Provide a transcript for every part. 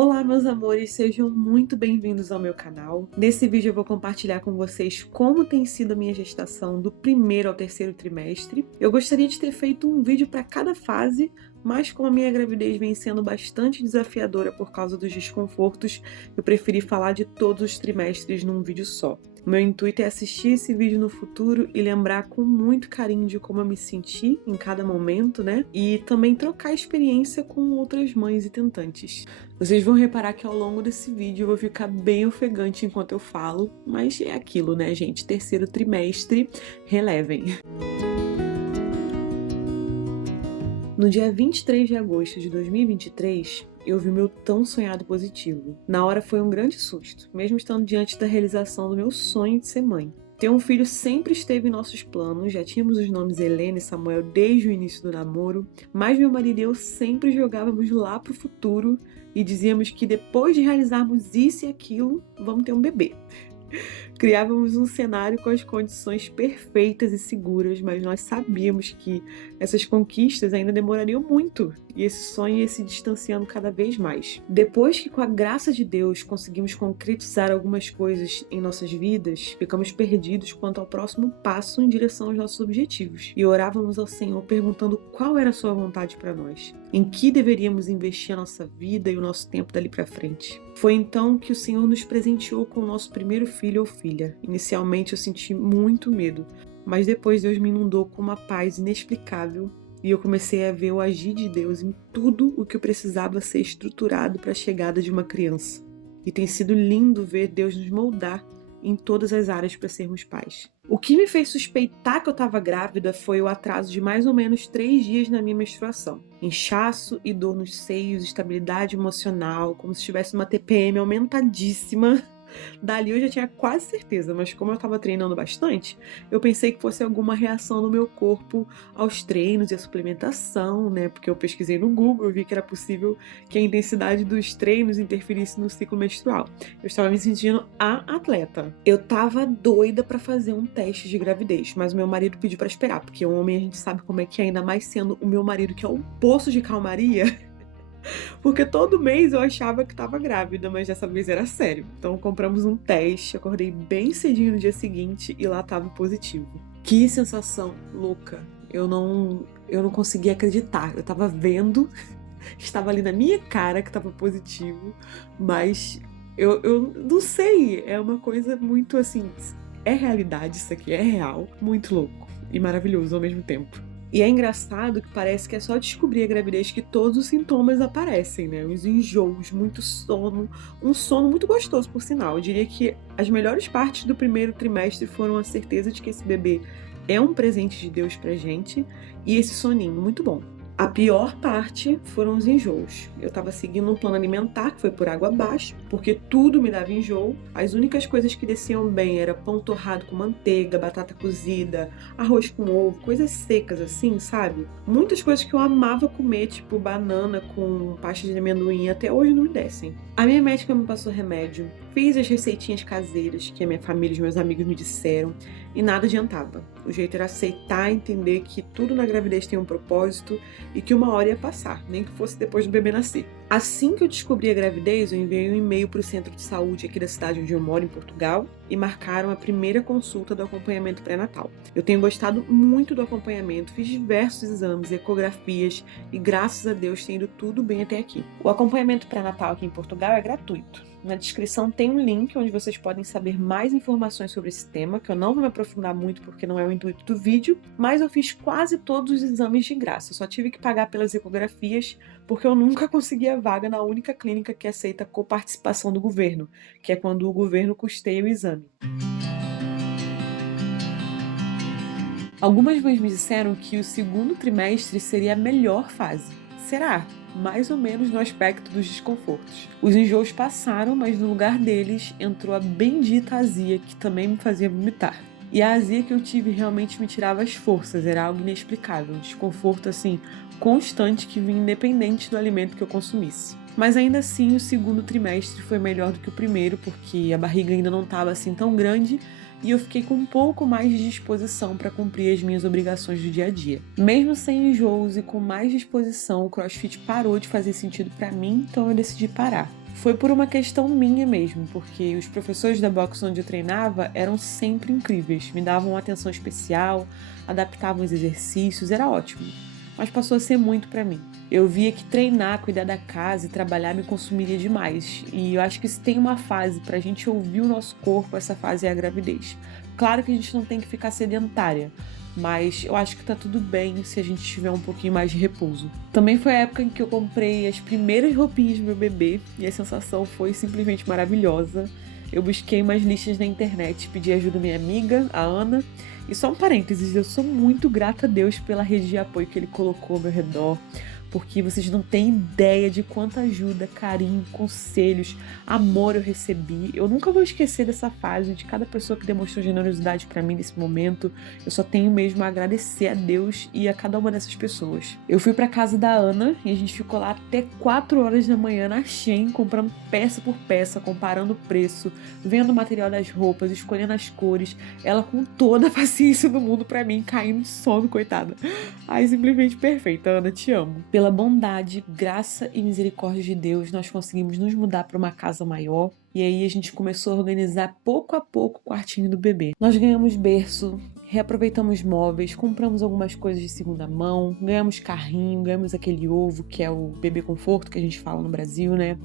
Olá, meus amores, sejam muito bem-vindos ao meu canal. Nesse vídeo eu vou compartilhar com vocês como tem sido a minha gestação do primeiro ao terceiro trimestre. Eu gostaria de ter feito um vídeo para cada fase, mas como a minha gravidez vem sendo bastante desafiadora por causa dos desconfortos, eu preferi falar de todos os trimestres num vídeo só. O meu intuito é assistir esse vídeo no futuro e lembrar com muito carinho de como eu me senti em cada momento, né? E também trocar experiência com outras mães e tentantes. Vocês vão reparar que ao longo desse vídeo eu vou ficar bem ofegante enquanto eu falo, mas é aquilo, né, gente? Terceiro trimestre, relevem. No dia 23 de agosto de 2023, eu vi o meu tão sonhado positivo. Na hora foi um grande susto, mesmo estando diante da realização do meu sonho de ser mãe. Ter um filho sempre esteve em nossos planos, já tínhamos os nomes Helena e Samuel desde o início do namoro, mas meu marido e eu sempre jogávamos lá pro futuro e dizíamos que depois de realizarmos isso e aquilo, vamos ter um bebê. Criávamos um cenário com as condições perfeitas e seguras, mas nós sabíamos que essas conquistas ainda demorariam muito e esse sonho ia se distanciando cada vez mais. Depois que, com a graça de Deus, conseguimos concretizar algumas coisas em nossas vidas, ficamos perdidos quanto ao próximo passo em direção aos nossos objetivos e orávamos ao Senhor perguntando qual era a sua vontade para nós, em que deveríamos investir a nossa vida e o nosso tempo dali para frente. Foi então que o Senhor nos presenteou com o nosso primeiro filho ou filha. Inicialmente eu senti muito medo, mas depois Deus me inundou com uma paz inexplicável e eu comecei a ver o agir de Deus em tudo o que eu precisava ser estruturado para a chegada de uma criança. E tem sido lindo ver Deus nos moldar em todas as áreas para sermos pais. O que me fez suspeitar que eu estava grávida foi o atraso de mais ou menos 3 dias na minha menstruação. Inchaço e dor nos seios, estabilidade emocional, como se tivesse uma TPM aumentadíssima. Dali eu já tinha quase certeza, mas como eu estava treinando bastante, eu pensei que fosse alguma reação no meu corpo aos treinos e à suplementação, né? Porque eu pesquisei no Google e vi que era possível que a intensidade dos treinos interferisse no ciclo menstrual. Eu estava me sentindo a atleta. Eu estava doida para fazer um teste de gravidez, mas o meu marido pediu para esperar, porque o homem a gente sabe como é que é, ainda mais sendo o meu marido que é um poço de calmaria. Porque todo mês eu achava que estava grávida, mas dessa vez era sério. Então compramos um teste, acordei bem cedinho no dia seguinte e lá estava positivo. Que sensação louca! Eu não conseguia acreditar. Eu estava vendo, estava ali na minha cara que estava positivo, mas eu não sei, é uma coisa muito assim, é realidade isso aqui, é real, muito louco e maravilhoso ao mesmo tempo. E é engraçado que parece que é só descobrir a gravidez que todos os sintomas aparecem, né? Os enjoos, muito sono, um sono muito gostoso, por sinal. Eu diria que as melhores partes do primeiro trimestre foram a certeza de que esse bebê é um presente de Deus pra gente e esse soninho muito bom. A pior parte foram os enjoos. Eu estava seguindo um plano alimentar que foi por água abaixo, porque tudo me dava enjoo. As únicas coisas que desciam bem era pão torrado com manteiga, batata cozida, arroz com ovo, coisas secas assim, sabe? Muitas coisas que eu amava comer, tipo banana com pasta de amendoim, até hoje não me descem. A minha médica me passou remédio, fiz as receitinhas caseiras que a minha família e os meus amigos me disseram e nada adiantava. O jeito era aceitar, entender que tudo na gravidez tem um propósito e que uma hora ia passar, nem que fosse depois do bebê nascer. Assim que eu descobri a gravidez, eu enviei um e-mail para o centro de saúde aqui da cidade onde eu moro, em Portugal, e marcaram a primeira consulta do acompanhamento pré-natal. Eu tenho gostado muito do acompanhamento, fiz diversos exames, ecografias e graças a Deus tem ido tudo bem até aqui. O acompanhamento pré-natal aqui em Portugal é gratuito. Na descrição tem um link onde vocês podem saber mais informações sobre esse tema, que eu não vou me aprofundar muito porque não é o intuito do vídeo, mas eu fiz quase todos os exames de graça. Eu só tive que pagar pelas ecografias porque eu nunca consegui a vaga na única clínica que aceita coparticipação do governo, que é quando o governo custeia o exame. Algumas mães me disseram que o segundo trimestre seria a melhor fase. Será? Mais ou menos no aspecto dos desconfortos. Os enjoos passaram, mas no lugar deles entrou a bendita azia, que também me fazia vomitar. E a azia que eu tive realmente me tirava as forças, era algo inexplicável, um desconforto assim, constante que vinha independente do alimento que eu consumisse. Mas ainda assim, o segundo trimestre foi melhor do que o primeiro, porque a barriga ainda não estava assim tão grande e eu fiquei com um pouco mais de disposição para cumprir as minhas obrigações do dia a dia. Mesmo sem enjoos e com mais disposição, o CrossFit parou de fazer sentido para mim, então eu decidi parar. Foi por uma questão minha mesmo, porque os professores da box onde eu treinava eram sempre incríveis, me davam uma atenção especial, adaptavam os exercícios, era ótimo. Mas passou a ser muito pra mim. Eu via que treinar, cuidar da casa e trabalhar me consumiria demais. E eu acho que se tem uma fase pra gente ouvir o nosso corpo, essa fase é a gravidez. Claro que a gente não tem que ficar sedentária, mas eu acho que tá tudo bem se a gente tiver um pouquinho mais de repouso. Também foi a época em que eu comprei as primeiras roupinhas do meu bebê e a sensação foi simplesmente maravilhosa. Eu busquei umas listas na internet, pedi ajuda à minha amiga, a Ana. E só um parênteses, eu sou muito grata a Deus pela rede de apoio que Ele colocou ao meu redor, porque vocês não têm ideia de quanta ajuda, carinho, conselhos, amor eu recebi. Eu nunca vou esquecer dessa fase, de cada pessoa que demonstrou generosidade pra mim nesse momento. Eu só tenho mesmo a agradecer a Deus e a cada uma dessas pessoas. Eu fui pra casa da Ana e a gente ficou lá até 4 horas da manhã na Shein, comprando peça por peça, comparando o preço, vendo o material das roupas, escolhendo as cores. Ela com toda a paciência do mundo pra mim, caindo de sono, coitada. Ai, simplesmente perfeita, Ana, te amo. Pela bondade, graça e misericórdia de Deus, nós conseguimos nos mudar para uma casa maior. E aí a gente começou a organizar pouco a pouco o quartinho do bebê. Nós ganhamos berço, reaproveitamos móveis, compramos algumas coisas de segunda mão, ganhamos carrinho, ganhamos aquele ovo que é o bebê conforto que a gente fala no Brasil, né?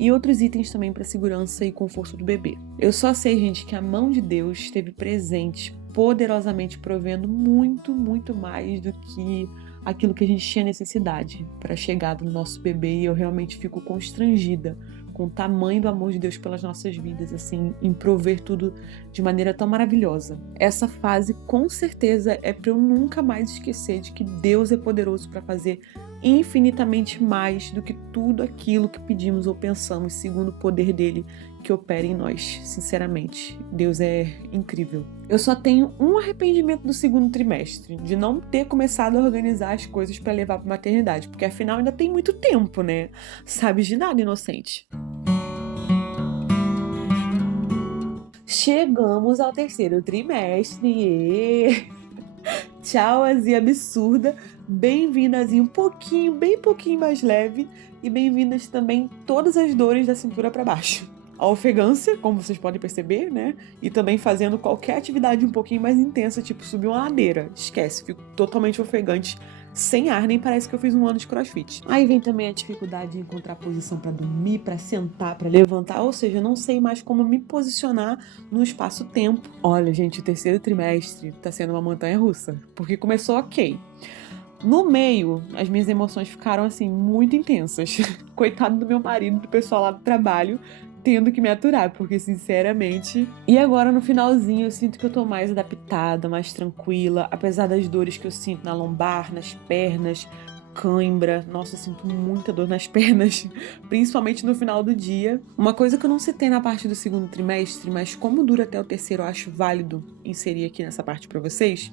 E outros itens também para segurança e conforto do bebê. Eu só sei, gente, que a mão de Deus esteve presente, poderosamente provendo muito, muito mais do que aquilo que a gente tinha necessidade para a chegada do nosso bebê, e eu realmente fico constrangida com o tamanho do amor de Deus pelas nossas vidas, assim, em prover tudo de maneira tão maravilhosa. Essa fase, com certeza, é para eu nunca mais esquecer de que Deus é poderoso para fazer infinitamente mais do que tudo aquilo que pedimos ou pensamos, segundo o poder dele que opera em nós. Sinceramente, Deus é incrível. Eu só tenho um arrependimento do segundo trimestre, de não ter começado a organizar as coisas para levar para maternidade, porque afinal ainda tem muito tempo, né? Sabes de nada, inocente. Chegamos ao terceiro trimestre. Tchau, azia absurda. Bem-vindas um pouquinho, bem pouquinho mais leve. E bem-vindas também todas as dores da cintura para baixo. A ofegância, como vocês podem perceber, né? E também fazendo qualquer atividade um pouquinho mais intensa, tipo subir uma ladeira. Esquece, fico totalmente ofegante, sem ar, nem parece que eu fiz um ano de crossfit. Aí vem também a dificuldade de encontrar posição para dormir, para sentar, para levantar, ou seja, eu não sei mais como me posicionar no espaço-tempo. Olha, gente, o terceiro trimestre tá sendo uma montanha-russa, porque começou ok. No meio, as minhas emoções ficaram, assim, muito intensas. Coitado do meu marido, do pessoal lá do trabalho, tendo que me aturar, porque, sinceramente... E agora, no finalzinho, eu sinto que eu tô mais adaptada, mais tranquila, apesar das dores que eu sinto na lombar, nas pernas, cãibra. Nossa, eu sinto muita dor nas pernas, principalmente no final do dia. Uma coisa que eu não citei na parte do segundo trimestre, mas como dura até o terceiro, eu acho válido inserir aqui nessa parte pra vocês,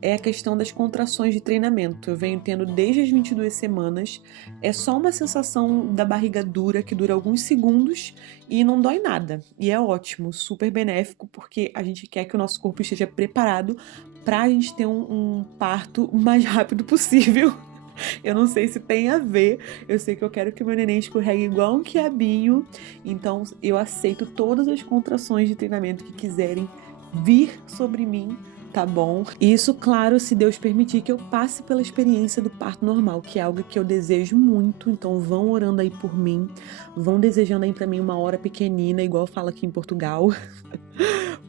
é a questão das contrações de treinamento. Eu venho tendo desde as 22 semanas, é só uma sensação da barriga dura, que dura alguns segundos e não dói nada. E é ótimo, super benéfico, porque a gente quer que o nosso corpo esteja preparado pra gente ter um parto o mais rápido possível. Eu não sei se tem a ver, eu sei que eu quero que o meu neném escorregue igual um quiabinho, então eu aceito todas as contrações de treinamento que quiserem vir sobre mim, tá bom? Isso, claro, se Deus permitir que eu passe pela experiência do parto normal, que é algo que eu desejo muito, então vão orando aí por mim, vão desejando aí pra mim uma hora pequenina, igual fala aqui em Portugal.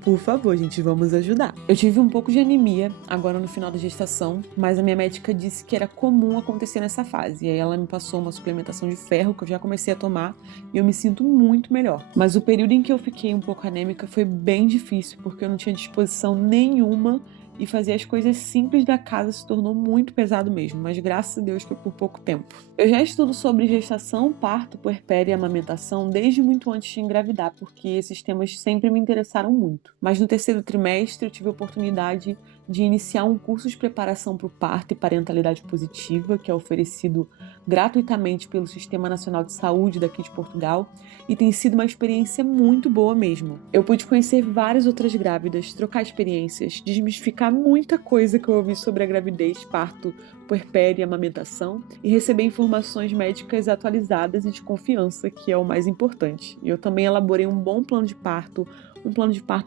Por favor, gente, vamos ajudar. Eu tive um pouco de anemia agora no final da gestação, mas a minha médica disse que era comum acontecer nessa fase. E aí ela me passou uma suplementação de ferro que eu já comecei a tomar e eu me sinto muito melhor. Mas o período em que eu fiquei um pouco anêmica foi bem difícil, porque eu não tinha disposição nenhuma e fazer as coisas simples da casa se tornou muito pesado mesmo, mas graças a Deus foi por pouco tempo. Eu já estudo sobre gestação, parto, puerpério e amamentação desde muito antes de engravidar, porque esses temas sempre me interessaram muito. Mas no terceiro trimestre eu tive a oportunidade de iniciar um curso de preparação para o parto e parentalidade positiva, que é oferecido gratuitamente pelo Sistema Nacional de Saúde daqui de Portugal, e tem sido uma experiência muito boa mesmo. Eu pude conhecer várias outras grávidas, trocar experiências, desmistificar muita coisa que eu ouvi sobre a gravidez, parto, puerpério e amamentação, e receber informações médicas atualizadas e de confiança, que é o mais importante. E eu também elaborei um bom plano de parto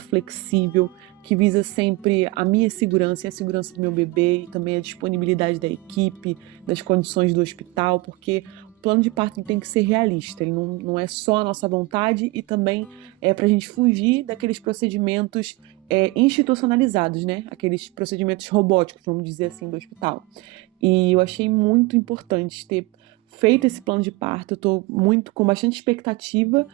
flexível, que visa sempre a minha segurança e a segurança do meu bebê, e também a disponibilidade da equipe, das condições do hospital, porque o plano de parto tem que ser realista, ele não é só a nossa vontade, e também é para a gente fugir daqueles procedimentos institucionalizados, né? Aqueles procedimentos robóticos, vamos dizer assim, do hospital. E eu achei muito importante ter feito esse plano de parto. Eu estou com bastante expectativa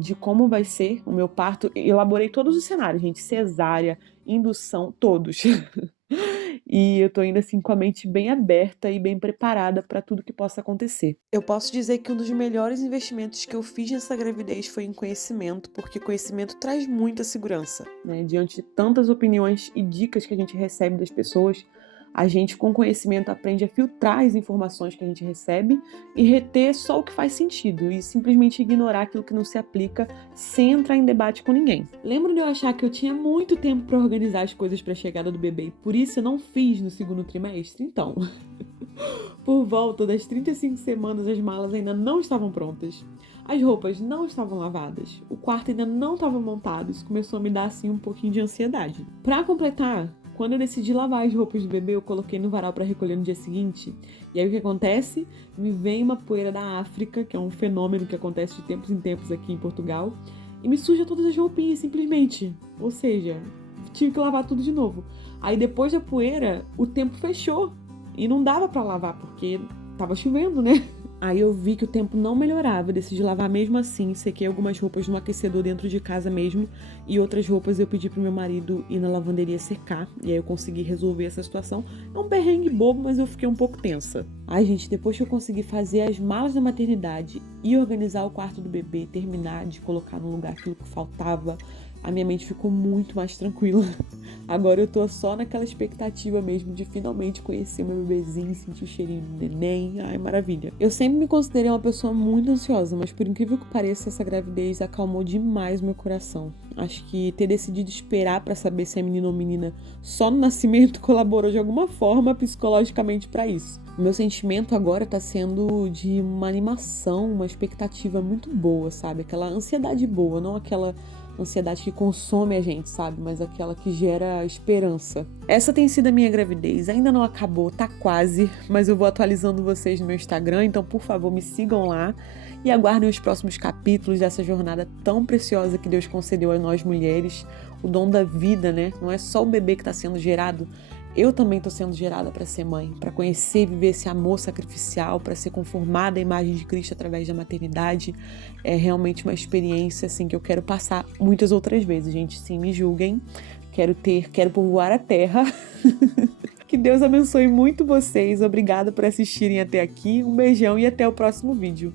de como vai ser o meu parto. Elaborei todos os cenários, gente, cesárea, indução, todos. E eu tô indo assim com a mente bem aberta e bem preparada para tudo que possa acontecer. Eu posso dizer que um dos melhores investimentos que eu fiz nessa gravidez foi em conhecimento, porque conhecimento traz muita segurança, né? Diante de tantas opiniões e dicas que a gente recebe das pessoas, a gente, com conhecimento, aprende a filtrar as informações que a gente recebe e reter só o que faz sentido e simplesmente ignorar aquilo que não se aplica sem entrar em debate com ninguém. Lembro de eu achar que eu tinha muito tempo para organizar as coisas para a chegada do bebê e por isso eu não fiz no segundo trimestre? Então, por volta das 35 semanas, as malas ainda não estavam prontas. As roupas não estavam lavadas. O quarto ainda não estava montado. Isso começou a me dar assim um pouquinho de ansiedade. Para completar, quando eu decidi lavar as roupas do bebê, eu coloquei no varal para recolher no dia seguinte. E aí o que acontece? Me vem uma poeira da África, que é um fenômeno que acontece de tempos em tempos aqui em Portugal, e me suja todas as roupinhas, simplesmente. Ou seja, tive que lavar tudo de novo. Aí depois da poeira, o tempo fechou e não dava para lavar, porque tava chovendo, né? Aí eu vi que o tempo não melhorava, decidi lavar mesmo assim, sequei algumas roupas no aquecedor dentro de casa mesmo, e outras roupas eu pedi pro meu marido ir na lavanderia secar, e aí eu consegui resolver essa situação. É um perrengue bobo, mas eu fiquei um pouco tensa. Ai, gente, depois que eu consegui fazer as malas da maternidade e organizar o quarto do bebê, terminar de colocar no lugar aquilo que faltava, a minha mente ficou muito mais tranquila. Agora eu tô só naquela expectativa mesmo de finalmente conhecer meu bebezinho, sentir o cheirinho do neném. Ai, maravilha. Eu sempre me considerei uma pessoa muito ansiosa, mas por incrível que pareça, essa gravidez acalmou demais meu coração. Acho que ter decidido esperar pra saber se é menino ou menina só no nascimento colaborou de alguma forma psicologicamente pra isso. O meu sentimento agora tá sendo de uma animação, uma expectativa muito boa, sabe? Aquela ansiedade boa, não aquela ansiedade que consome a gente, sabe? Mas aquela que gera esperança. Essa tem sido a minha gravidez. Ainda não acabou, tá quase, mas eu vou atualizando vocês no meu Instagram, então por favor me sigam lá e aguardem os próximos capítulos dessa jornada tão preciosa que Deus concedeu a nós mulheres, o dom da vida, né? Não é só o bebê que está sendo gerado. Eu também estou sendo gerada para ser mãe, para conhecer e viver esse amor sacrificial, para ser conformada à imagem de Cristo através da maternidade. É realmente uma experiência assim que eu quero passar muitas outras vezes, gente. Sim, me julguem. Quero povoar a terra. Que Deus abençoe muito vocês. Obrigada por assistirem até aqui. Um beijão e até o próximo vídeo.